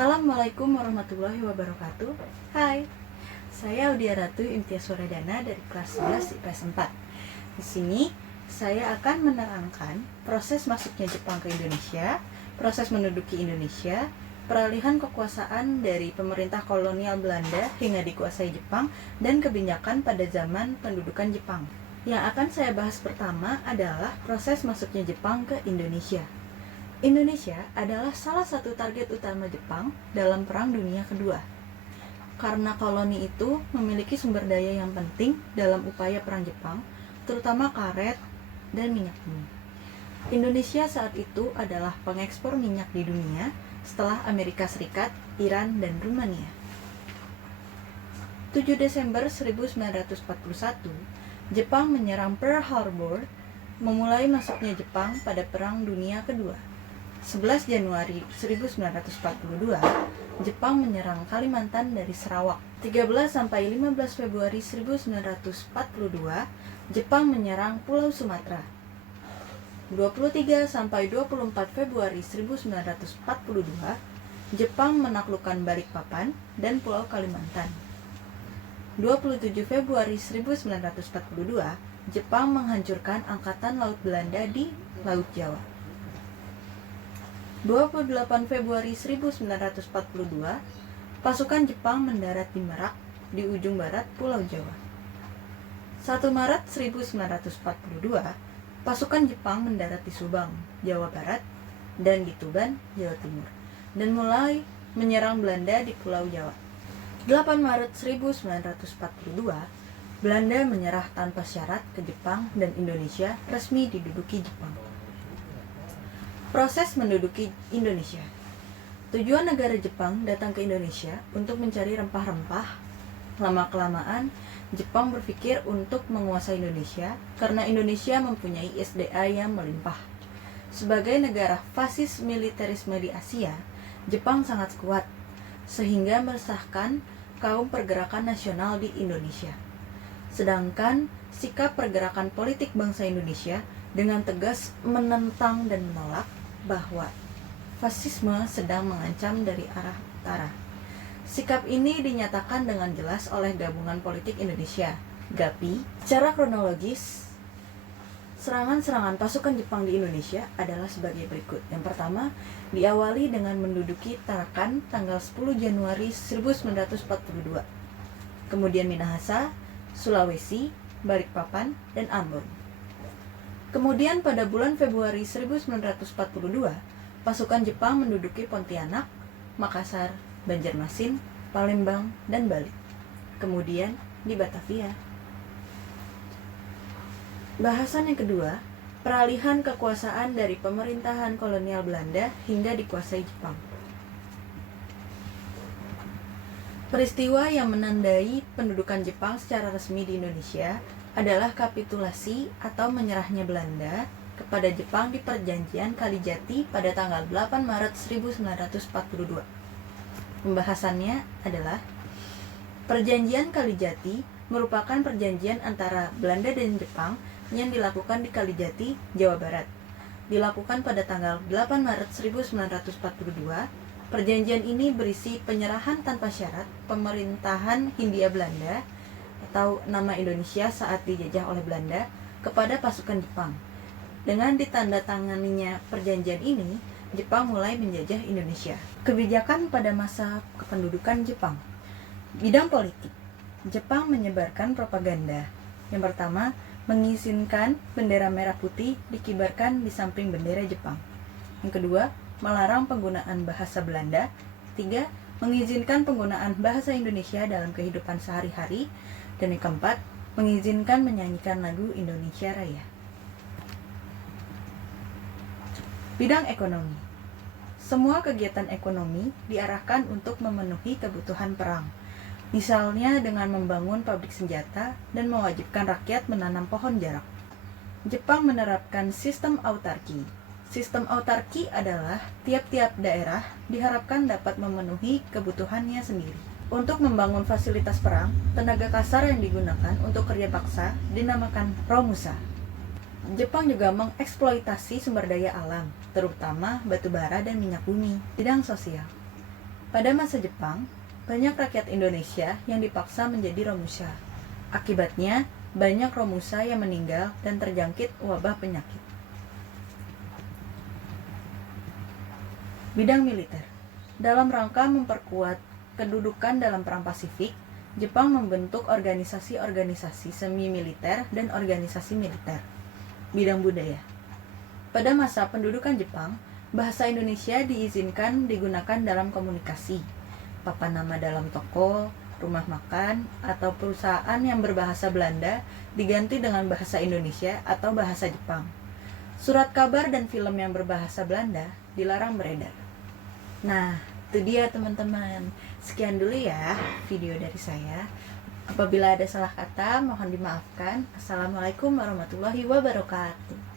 Assalamualaikum warahmatullahi wabarakatuh. Hai, saya Audia Ratu Imtiaz Suradana dari kelas 11 IPS 4. Di sini saya akan menerangkan proses masuknya Jepang ke Indonesia, proses menduduki Indonesia, peralihan kekuasaan dari pemerintah kolonial Belanda hingga dikuasai Jepang, dan kebijakan pada zaman pendudukan Jepang. Yang akan saya bahas pertama adalah proses masuknya Jepang ke Indonesia. Indonesia adalah salah satu target utama Jepang dalam Perang Dunia Kedua. Karena koloni itu memiliki sumber daya yang penting dalam upaya perang Jepang, terutama karet dan minyak bumi. Indonesia saat itu adalah pengekspor minyak di dunia setelah Amerika Serikat, Iran, dan Rumania. 7 Desember 1941, Jepang menyerang Pearl Harbor, memulai masuknya Jepang pada Perang Dunia Kedua. 11 Januari 1942, Jepang menyerang Kalimantan dari Sarawak. 13-15 Februari 1942, Jepang menyerang Pulau Sumatera. 23-24 Februari 1942, Jepang menaklukkan Balikpapan dan Pulau Kalimantan. 27 Februari 1942, Jepang menghancurkan Angkatan Laut Belanda di Laut Jawa. 28 Februari 1942, pasukan Jepang mendarat di Merak, di ujung barat Pulau Jawa. 1 Maret 1942, pasukan Jepang mendarat di Subang, Jawa Barat, dan di Tuban, Jawa Timur, dan mulai menyerang Belanda di Pulau Jawa. 8 Maret 1942, Belanda menyerah tanpa syarat ke Jepang dan Indonesia resmi diduduki Jepang. Proses menduduki Indonesia. Tujuan negara Jepang datang ke Indonesia untuk mencari rempah-rempah. Lama-kelamaan, Jepang berpikir untuk menguasai Indonesia karena Indonesia mempunyai SDA yang melimpah. Sebagai negara fasis militerisme di Asia, Jepang sangat kuat, sehingga meresahkan kaum pergerakan nasional di Indonesia. Sedangkan sikap pergerakan politik bangsa Indonesia dengan tegas menentang dan menolak bahwa fasisme sedang mengancam dari arah utara. Sikap ini dinyatakan dengan jelas oleh Gabungan Politik Indonesia, GAPI. Secara kronologis, serangan-serangan pasukan Jepang di Indonesia adalah sebagai berikut. Yang pertama, diawali dengan menduduki Tarakan tanggal 10 Januari 1942. Kemudian Minahasa, Sulawesi, Balikpapan, dan Ambon. Kemudian pada bulan Februari 1942, pasukan Jepang menduduki Pontianak, Makassar, Banjarmasin, Palembang, dan Bali. Kemudian di Batavia. Bahasan yang kedua, peralihan kekuasaan dari pemerintahan kolonial Belanda hingga dikuasai Jepang. Peristiwa yang menandai pendudukan Jepang secara resmi di Indonesia adalah kapitulasi atau menyerahnya Belanda kepada Jepang di Perjanjian Kalijati pada tanggal 8 Maret 1942. Pembahasannya adalah Perjanjian Kalijati merupakan perjanjian antara Belanda dan Jepang yang dilakukan di Kalijati, Jawa Barat. Dilakukan pada tanggal 8 Maret 1942. Perjanjian ini berisi penyerahan tanpa syarat pemerintahan Hindia Belanda atau nama Indonesia saat dijajah oleh Belanda kepada pasukan Jepang. Dengan ditandatanganinya perjanjian ini, Jepang mulai menjajah Indonesia. Kebijakan pada masa kependudukan Jepang. Bidang politik. Jepang menyebarkan propaganda. Yang pertama, mengizinkan bendera merah putih dikibarkan di samping bendera Jepang. Yang kedua, melarang penggunaan bahasa Belanda. 3. Mengizinkan penggunaan bahasa Indonesia dalam kehidupan sehari-hari. Dan yang keempat, mengizinkan menyanyikan lagu Indonesia Raya. Bidang ekonomi. Semua kegiatan ekonomi diarahkan untuk memenuhi kebutuhan perang. Misalnya dengan membangun pabrik senjata dan mewajibkan rakyat menanam pohon jarak. Jepang menerapkan sistem autarki. Sistem autarki adalah tiap-tiap daerah diharapkan dapat memenuhi kebutuhannya sendiri. Untuk membangun fasilitas perang, tenaga kasar yang digunakan untuk kerja paksa dinamakan romusa. Jepang juga mengeksploitasi sumber daya alam, terutama batu bara dan minyak bumi. Bidang sosial. Pada masa Jepang, banyak rakyat Indonesia yang dipaksa menjadi romusha. Akibatnya, banyak romusha yang meninggal dan terjangkit wabah penyakit. Bidang militer. Dalam rangka memperkuat kedudukan dalam Perang Pasifik, Jepang membentuk organisasi-organisasi semi-militer dan organisasi militer. Bidang budaya. Pada masa pendudukan Jepang, bahasa Indonesia diizinkan digunakan dalam komunikasi. Papan nama dalam toko, rumah makan, atau perusahaan yang berbahasa Belanda diganti dengan bahasa Indonesia atau bahasa Jepang. Surat kabar dan film yang berbahasa Belanda dilarang beredar. Nah, itu dia teman-teman. Sekian dulu ya video dari saya. Apabila ada salah kata, mohon dimaafkan. Assalamualaikum warahmatullahi wabarakatuh.